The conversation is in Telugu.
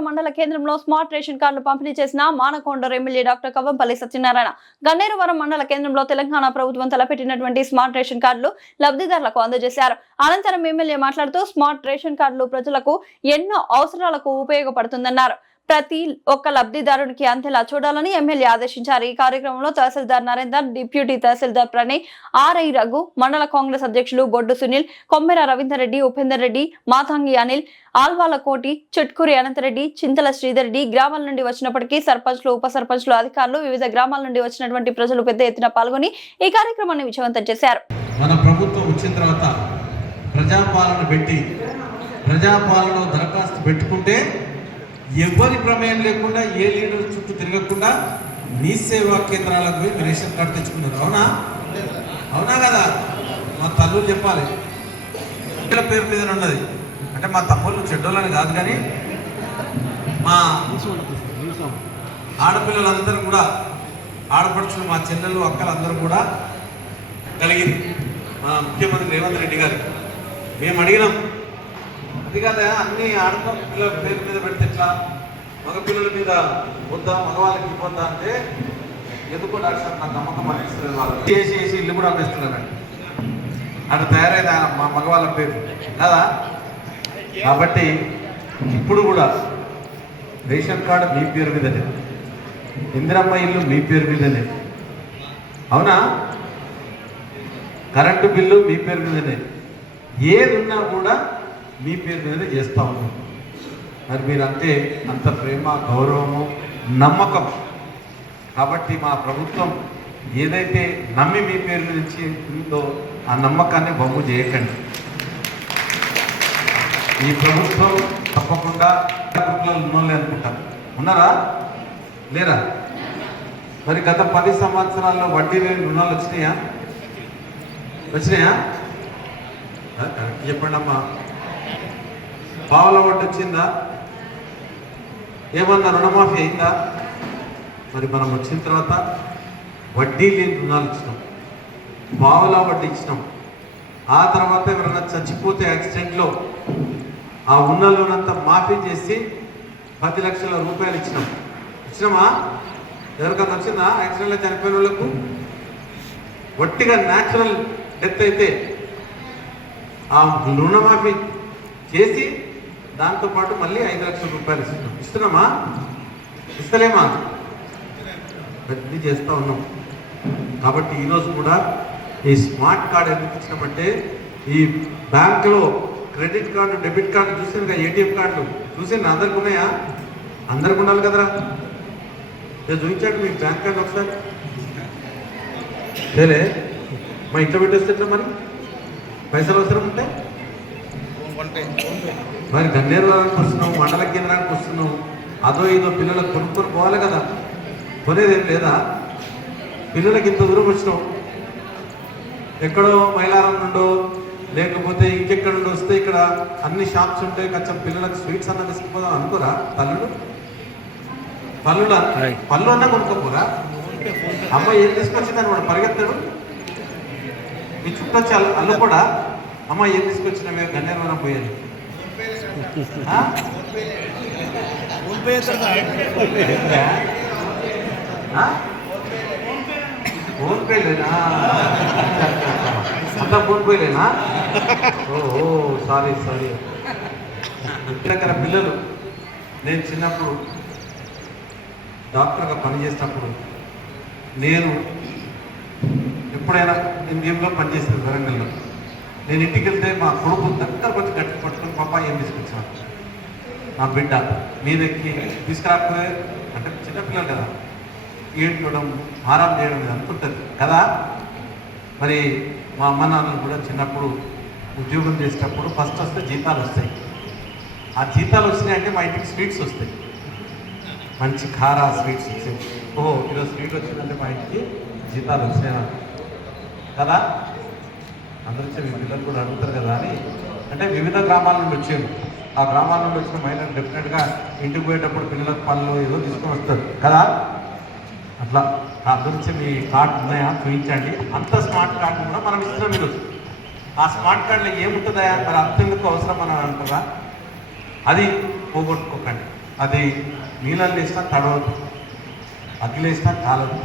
గన్నేరువరం మండల కేంద్రంలో స్మార్ట్ రేషన్ కార్డులు పంపిణీ చేసిన మానకొండూరు ఎమ్మెల్యే డాక్టర్ కవ్వంపల్లి సత్యనారాయణ. గన్నేరువరం మండల కేంద్రంలో తెలంగాణ ప్రభుత్వం తలపెట్టినటువంటి స్మార్ట్ రేషన్ కార్డులు లబ్ధిదారులకు అందజేశారు. అనంతరం ఎమ్మెల్యే మాట్లాడుతూ స్మార్ట్ రేషన్ కార్డులు ప్రజలకు ఎన్నో అవసరాలకు ఉపయోగపడుతుందన్నారు. ప్రతి ఒక్క లబ్ధిదారునికి అంతేలా చూడాలని ఎమ్మెల్యే ఆదేశించారు. ఈ కార్యక్రమంలో తహసీల్దార్ నరేందర్, డిప్యూటీ తహసీల్దార్ ప్రణయ్, ఆర్ఐ రఘు, మండల కాంగ్రెస్ అధ్యక్షులు బొడ్డు సునీల్, కొమ్మెర రవీందర్ రెడ్డి, ఉపేందర్ రెడ్డి, మాతంగి అనిల్, ఆల్వాల కోటి, చిట్కూరి అనంతరెడ్డి, చింతల శ్రీధర్ రెడ్డి గ్రామాల నుండి వచ్చినప్పటికీ సర్పంచ్లు, ఉప సర్పంచ్లు, అధికారులు, వివిధ గ్రామాల నుండి వచ్చినటువంటి ప్రజలు పెద్ద ఎత్తున పాల్గొని ఈ కార్యక్రమాన్ని విజయవంతం చేశారు. మన ప్రభుత్వం వచ్చిన తర్వాత ప్రజాపాలన పెట్టి ప్రజాపాలన దరఖాస్తు పెట్టుకుంటే ఎవరి ప్రమేయం లేకుండా ఏ లీడర్ చుట్టూ తిరగకుండా మీ సేవా కేంద్రాలకు పోయి రేషన్ కార్డు తెచ్చుకున్నారు. అవునా అవునా కదా? మా తల్లులు చెప్పాలి, పిల్లల పేరు మీద ఉన్నది అంటే మా తమ్ముళ్ళు చెడ్డోళ్ళని కాదు, కానీ మా ఆడపిల్లలందరూ కూడా, ఆడపడుచులు, మా చెల్లెలు, అక్కలు అందరూ కూడా కలిగింది. మా ముఖ్యమంత్రి రేవంత్ రెడ్డి గారు మేము అడిగినాం, అది కదా అన్ని ఆడపిల్లల పేరు మీద పెడితే ఎట్లా, మగపిల్లల మీద వద్దా, మగవాళ్ళకి ఇవ్వద్దా అంటే ఎందుకో డాక్టర్ నాకు నమ్మకం అనిపిస్తుంది. వాళ్ళు చేసి ఇల్లు కూడా అనిపిస్తున్నారండి, అటు తయారైన మా మగవాళ్ళ పేరు కదా. కాబట్టి ఇప్పుడు కూడా రేషన్ కార్డు మీ పేరు మీదనే, ఇందిరమ్మ ఇల్లు మీ పేరు మీదనే, అవునా, కరెంటు బిల్లు మీ పేరు మీదనే, ఏది ఉన్నా కూడా మీ పేరు మీదనే చేస్తూ ఉన్నాం. మరి మీరంటే అంత ప్రేమ, గౌరవము, నమ్మకం. కాబట్టి మా ప్రభుత్వం ఏదైతే నమ్మి మీ పేరు నుంచి ఉందో ఆ నమ్మకాన్ని బొమ్ము చేయకండి. ఈ ప్రభుత్వం తప్పకుండా ఉన్నోళ్ళే అనుకుంటారు. ఉన్నారా లేరా? మరి గత 10 సంవత్సరాల్లో వడ్డీ లేని రుణాలు వచ్చినాయా? కరెక్ట్ చెప్పండి అమ్మా. పావుల వడ్డీ వచ్చిందా? ఏమన్నా రుణమాఫీ అయిందా? మరి మనం వచ్చిన తర్వాత వడ్డీ లేని రుణాలు ఇచ్చినాం, పావుల వడ్డీ ఇచ్చినాం. ఆ తర్వాత ఎవరైనా చచ్చిపోతే యాక్సిడెంట్లో ఆ ఉన్న లోన్ అంతా మాఫీ చేసి 10 లక్షల రూపాయలు ఇచ్చినామా? ఎవరికన్నా వచ్చిందా? యాక్సిడెంట్లో చనిపోయిన వాళ్ళకు వట్టిగా న్యాచురల్ డెత్ అయితే ఆ రుణమాఫీ చేసి దాంతోపాటు మళ్ళీ 5 లక్షల రూపాయలు ఇస్తున్నామా? ఇస్తలేమా? అన్నీ చేస్తూ ఉన్నాం. కాబట్టి ఈరోజు కూడా ఈ స్మార్ట్ కార్డు ఎందుకు ఇచ్చినామంటే, ఈ బ్యాంకులో క్రెడిట్ కార్డు, డెబిట్ కార్డు చూసింది, ఏటీఎం కార్డులు చూసింది, అందరికి ఉన్నాయా? అందరికి ఉండాలి కదరా. చూపించండి మీ బ్యాంక్ కార్డు ఒకసారి. సరే, మా ఇంట్లో పెట్టేస్తే మరి పైసలు అవసరం ఉంటే మరి గన్నేరువరానికి వస్తున్నావు, మండల కేంద్రానికి వస్తున్నావు, అదో ఇదో పిల్లలకు కొనుక్కొని పోవాలి కదా. కొనేదేం లేదా? పిల్లలకి ఇంత దూరం వచ్చినావు, ఎక్కడో మైలారం నుండో లేకపోతే ఇంకెక్కడ నుండి వస్తే ఇక్కడ అన్ని షాప్స్ ఉంటాయి, కొంచెం పిల్లలకు స్వీట్స్ అన్న తీసుకుపోదాం అనుకోరా? పళ్ళు అన్నా కొనుక్కోపోరా? అమ్మ ఏం తీసుకొచ్చిందని వాడు పరిగెత్తాడు. మీ చుట్టొచ్చి అల్లు కూడా అమ్మ ఏం తీసుకొచ్చినా మేము గన్నేరువరం పోయాను. ఫోన్ పేలేనా? అంతా ఫోన్ పేలేనా? ఓ సారీ. దగ్గర పిల్లలు, నేను చిన్నప్పుడు డాక్టర్గా పనిచేసినప్పుడు నేను ఎప్పుడైనా ఇండియంలో పనిచేస్తాను వరంగల్లో. నేను ఇంటికి వెళ్తే మా కొడుకు దగ్గర కొంచెం గట్టి పట్టుకొని పాప ఏం తీసుకొచ్చాను, నా బిడ్డ మీదెక్కి తీసుకురాకపోతే అంటే చిన్నపిల్లలు కదా, ఏడ్చడం, ఆరాం చేయడం అనుకుంటుంది కదా. మరి మా అమ్మ నాన్నలు కూడా చిన్నప్పుడు ఉద్యోగం చేసేటప్పుడు ఫస్ట్ వస్తే జీతాలు వస్తాయి. ఆ జీతాలు వచ్చినాయంటే మా ఇంటికి స్వీట్స్ వస్తాయి, మంచి కారా స్వీట్స్ వచ్చాయి. ఓహో ఈరోజు స్వీట్ వచ్చిందంటే మా ఇంటికి జీతాలు వచ్చినాయా కదా. అందరూ వచ్చి మీ పిల్లలు కూడా అడుగుతారు కదా అని, అంటే వివిధ గ్రామాల నుండి వచ్చారు. ఆ గ్రామాల నుండి వచ్చిన మహిళలు డెఫినెట్గా ఇంటికి పోయేటప్పుడు పిల్లలకు పళ్ళు ఏదో తీసుకొని వస్తారు కదా. అట్లా అందరూ వచ్చి మీ కార్డు ఉన్నాయా చూపించండి. అంత స్మార్ట్ కార్డు కూడా మనం ఇస్తున్నాం ఈరోజు. ఆ స్మార్ట్ కార్డులో ఏముంటుందా మరి అంతెందుకు అవసరం అని అంటారా? అది పోగొట్టుకోకండి. అది నీళ్ళల్లో వేసినా తడవదు, అగ్గిలేసినా కాలదు.